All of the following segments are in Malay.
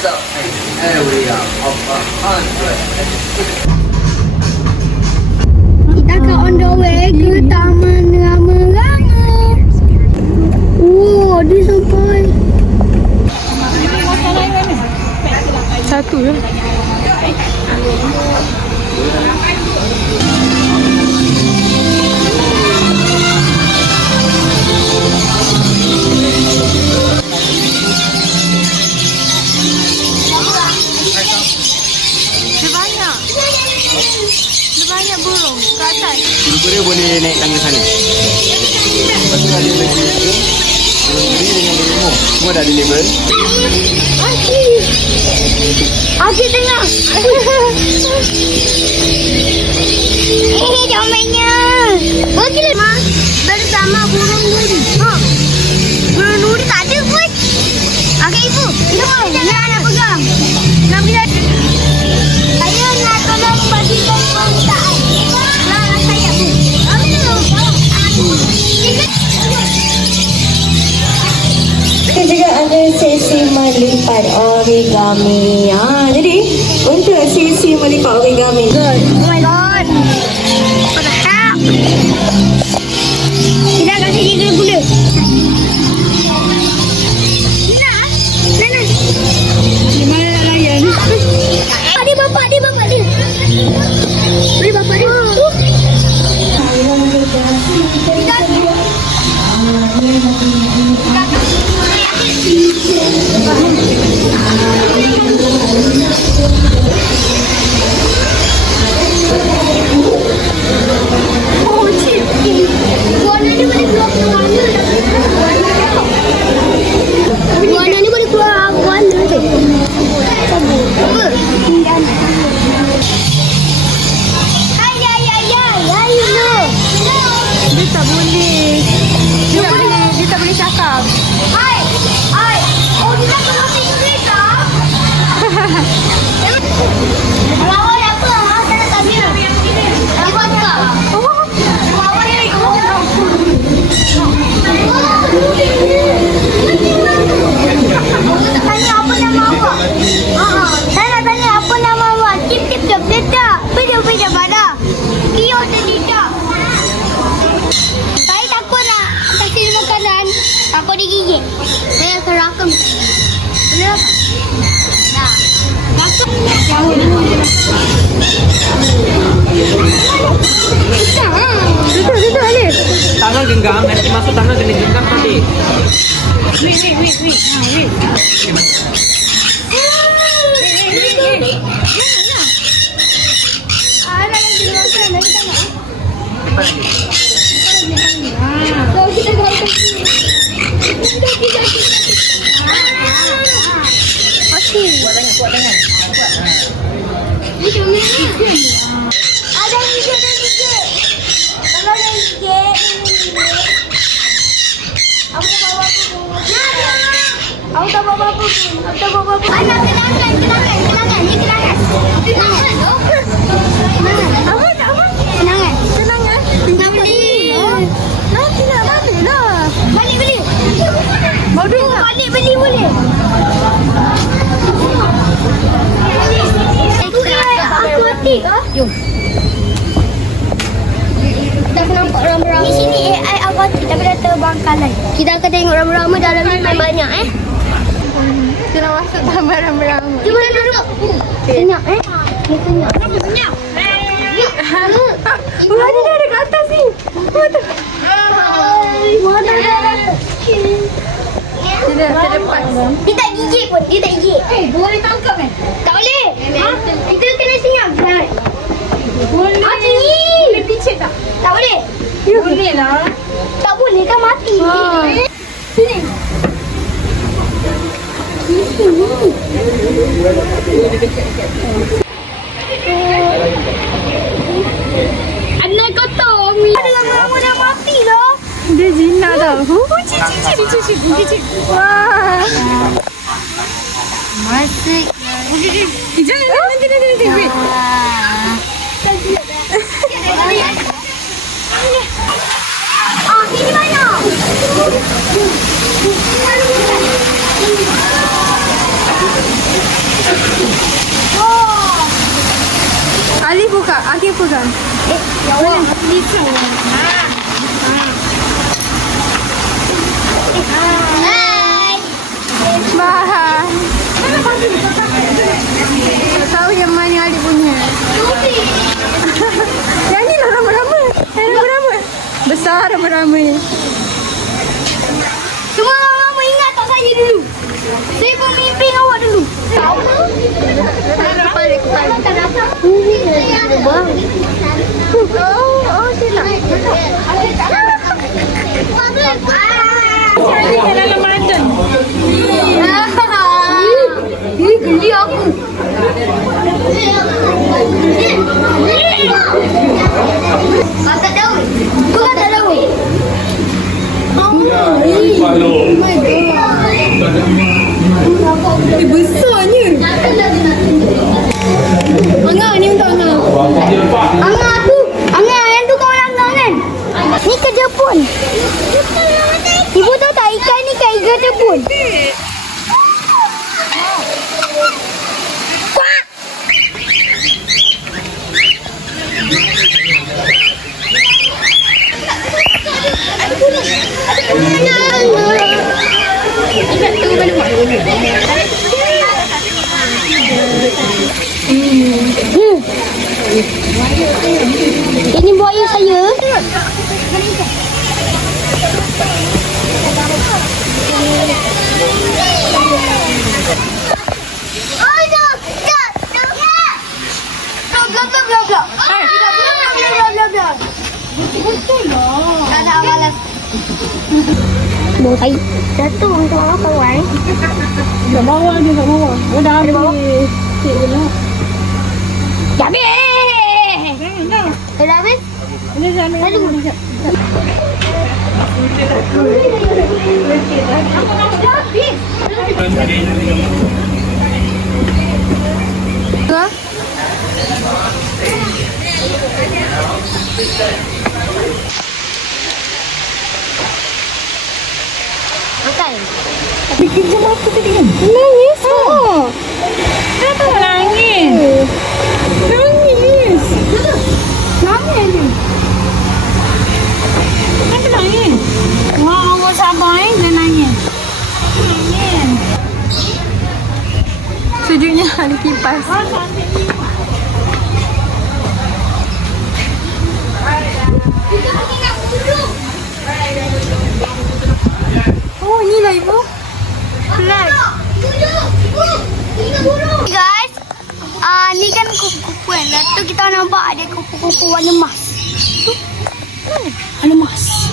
area of 100. Kita akan on the way ke Taman Rama-Rama. Oh, dia sampai. Satu je. Banyak burung ke atas. Kura-kura boleh naik tangga sana. Lepas tu ada lagi burung duri dengan burung lemur. Semua dah di-label. Aki tengah. Jangan mainnya. Okey lah. Bersama burung nuri. Burung nuri tak ada pun. Okey ibu. Tengok. Dia nak pegang. Nak pergi. Saya nak tolong bagikan permintaan. Lah saya pun. Kita juga ada sesi melipat origami. Jadi untuk sesi melipat origami. Oh my god. What the heck? Kita kasih dia gula. Nana. Di mana nak layan? Dia bapak dia. Beri bapak dia. Oh, cik. Warna ni boleh keluar warna. Warna ni boleh keluar warna tu. Apa? Dia tak boleh. Dia tak boleh cakap. Oh, kita kena cerita. Lawan apa? Saya nak tanya. Apa tak? Lawan ni kau. Tanya apa nama awak? Saya nak tanya apa nama awak? Tip beda. Beda pada. Kio tidak. Saya takut nak kasih makanan. Takut digigit. Saya akan rakam. Boleh tak? Nah. Rakam. Jauh dulu. Situ Alif. Tangan genggam, nanti masuk tangan kena genggam balik. Wait. Ada yang di luar sana. Kita nak. Depan lagi. Kalau kita rakam. Okey. Kuat tangan. Macam ni. Ada gigit. Kalau ada gigit, aku tak bawa apa-apa. Aku tak bawa apa-apa. Anak kenangan. Ni kenangan. Kenangan. Tak boleh. Nanti nak balik lah. Balik beli. Mau duit tak? Balik beli boleh. Aku hati ke? Jom. Kita akan nampak rama-rama. Di sini AI akuatik tapi dah terbangkalan. Kita akan tengok rama-rama dalam ni banyak Kita nak masuk taman rama-rama. Jom mana duduk. Senyap Ni senyap. Senyap. Wah, dia dah ada kat atas ni. Wah, dah ada. Dia terlepas. Dia tak gigit pun. Boleh tangkap Tak boleh. Kita kena senyap. Boleh. Boleh picit tak? Tak boleh. Boleh lah. Tak boleh kan mati. Sini. Anak kau tahu Mi. Ada lama-lama dah mati lah. Dia jinak tau. Cicit. Wah. Masuk. Jangan. Wait. Ini mana? pegang. Ya Allah. Bisa. Hai. Mahal. Tak tahu yang mana adik punya. Yang ni lah rama-rama. Rama-rama. Besar rama-rama ni. Semua orang ingat tak saya dulu. Saya pemimpin awak dulu. Oh, silap. Cari ke dalam London. Geli aku. Kau tak tahu? Kau tak tahu? Besarnya. Angah ni untuk Angah. Angah tu. Angah yang tu kawan Angah kan? Ni ke Jepun. Ibu tahu tak ikan ni kan ikan Jepun. Kuak. Ini buaya saya. Mau saya jatuh untuk apa kawan? Kat bawah dia, kat bawah. Oh, dah habis. Cik pula. Dah habis. Dah habis? Ini sana. Lalu. Makan. Bikin jam apa tadi kan? Nangis. Oh. Kenapa nangis? Nangis. Nangis ni. Kenapa nangis? Wah, awak sabar dia nangis. Nangis. Sejuknya ada kipas. Oh, inilah ibu. Flag. Guys, ni kan kuku-kuku kan. Lepas tu kita nampak ada kuku-kuku warna emas. Tu, mana? Warna emas.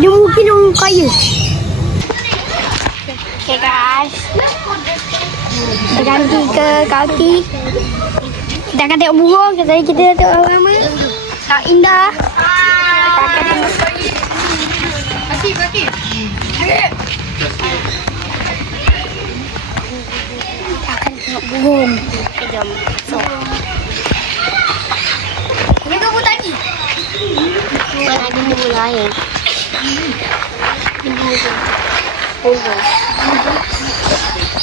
Dia mungkin orang kaya. Okay guys. Kita ganti ke kaki. Kita akan tengok burung. Tadi kita tengok orang lama. Tak indah. Kita akan tengok. Kita akan tengok burung. Kejam. Ini kamu tadi? Bukan ada burung lain.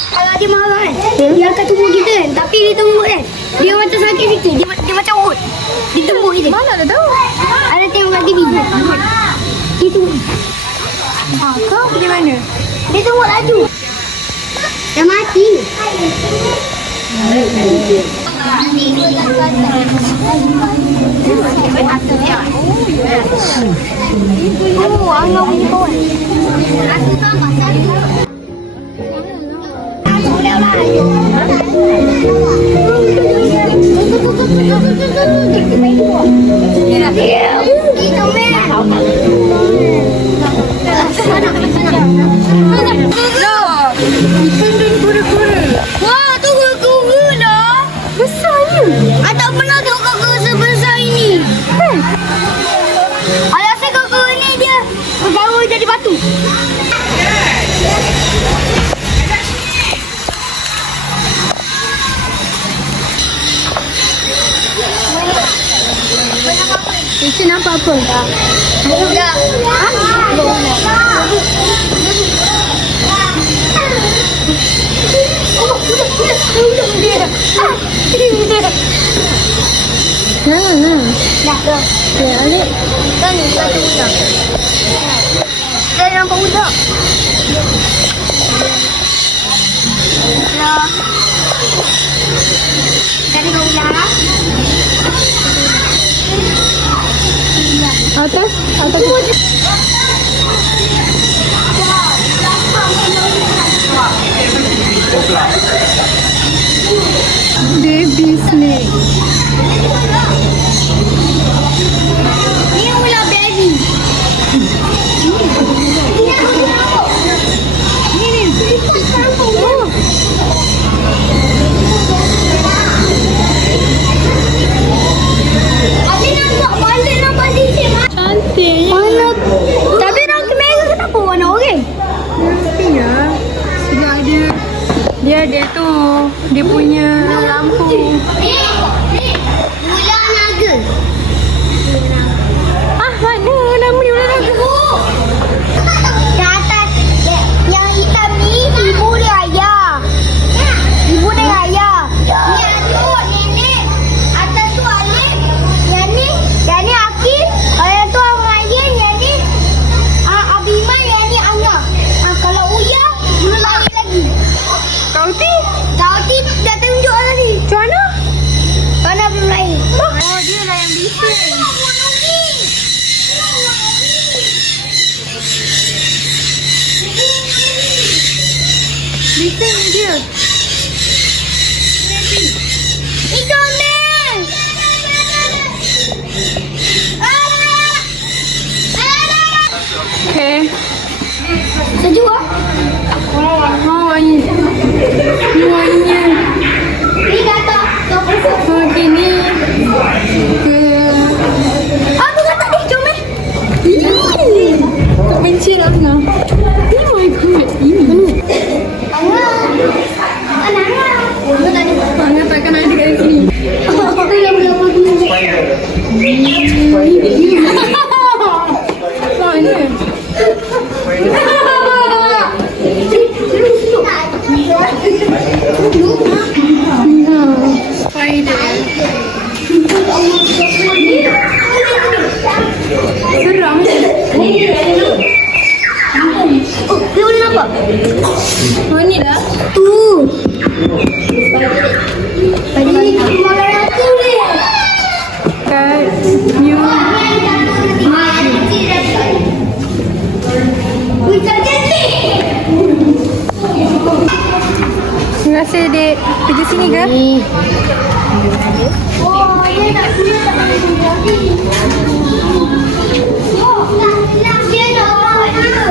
Kalau dia marah kan, dia akan tumbuk kita kan. Tapi dia tumbuk kan, dia macam sakit sikit. Dia macam urut. Dia tumbuk kita. Mana ada tahu? Ada tengok kat TV. Dia tumbuk. Kau pergi mana? Dia tumbuk laju. Dah mati. Oh, Angah punya kawan. Aku tak pasal. Wah, tu guru dah. Besarnya. I tak pernah tengok guru sebesar ini. Ayah saya guru ni dia baru jadi batu. Itu nampak apa? Ya. Dah ke? Ya, ada. Kan satu budak. Saya nampak budak. Hello. Tadi kau bilang lah. Atas. Atas. Baby snake. Ni ular baby. Abi nampak balik nampak di sini. Cantik. Warna. Tapi rambut merah kenapa warna oranye? Ya. Sudah ada. Dia ada tu. Dia punya lampu. Ular naga. Ah, mana nama dia ular naga? Yang atas, yang hitam ni ibu dia ayah. Ibu dia ayah. Ni atuk nenek. Atas tu Alif. Yang ni Akif. Yang tu Abang Ayin. Yang ni Abiman. Yang ni Angah. Kalau Uya, belum balik lagi. Kauti? Kauti dah tunjuk tadi. Macam mana? Mana belum lahir. Oh, dia lah yang bising. Bising ni dia. Itu ni. Okay. Sejuk ah. Oh, wangi. Ni wanginya. Ni kata. Okay, ni. Okay. Aku kata dia comel. Tak benci nak dengar. Oh my god. Ini. Angah. Angah. Angah takkan ada kat sini. Mana? Spider. Seram. Oh, dia boleh nampak? Oh, ni lah. Tu. Tadi makan aku ni. Kat new. Terima kasih, Dek. Kerja sini ke? Oh, dia tak suka tak boleh lagi. Oh, dia nak bawa dia.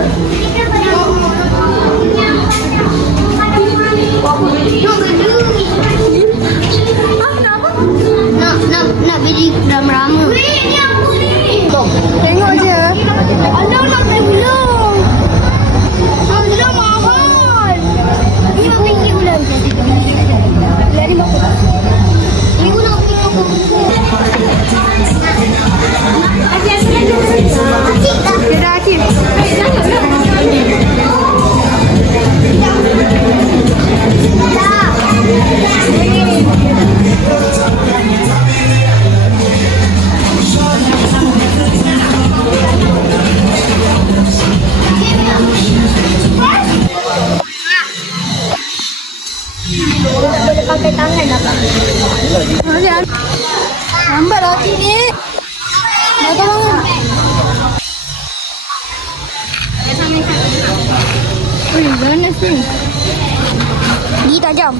Kita nak beli rama-rama. Ni aku ni. Tengok je. Alah nak beli ulang. Alah mahal. Ni RM5 ulang. Lari berapa? Ni guna RM5. Dia dah akhir. Boleh pakai tangan tak? Lambat lah akhir ni. Dah tolong. Ui, ganas ni. Gigi tajam.